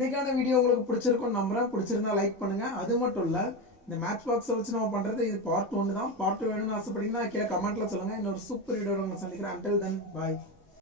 இன்னைக்கான வீடியோ உங்களுக்கு பிடிச்சிருக்கும் நம்புறேன். பிடிச்சிருந்தா லைக் பண்ணுங்க. அது மட்டும் இல்ல இந்த மேட்ச் பாக்ஸ் வச்சு நம்ம பண்றது இது பார்ட் 1 தான். பார்ட் 2 வேணும்னு ஆசைப்பட்டீங்கன்னா கீழே கமெண்ட்ல சொல்லுங்க. இன்னொரு சூப்பர் வீடியோல உங்களை சந்திக்கிறேன். until then bye.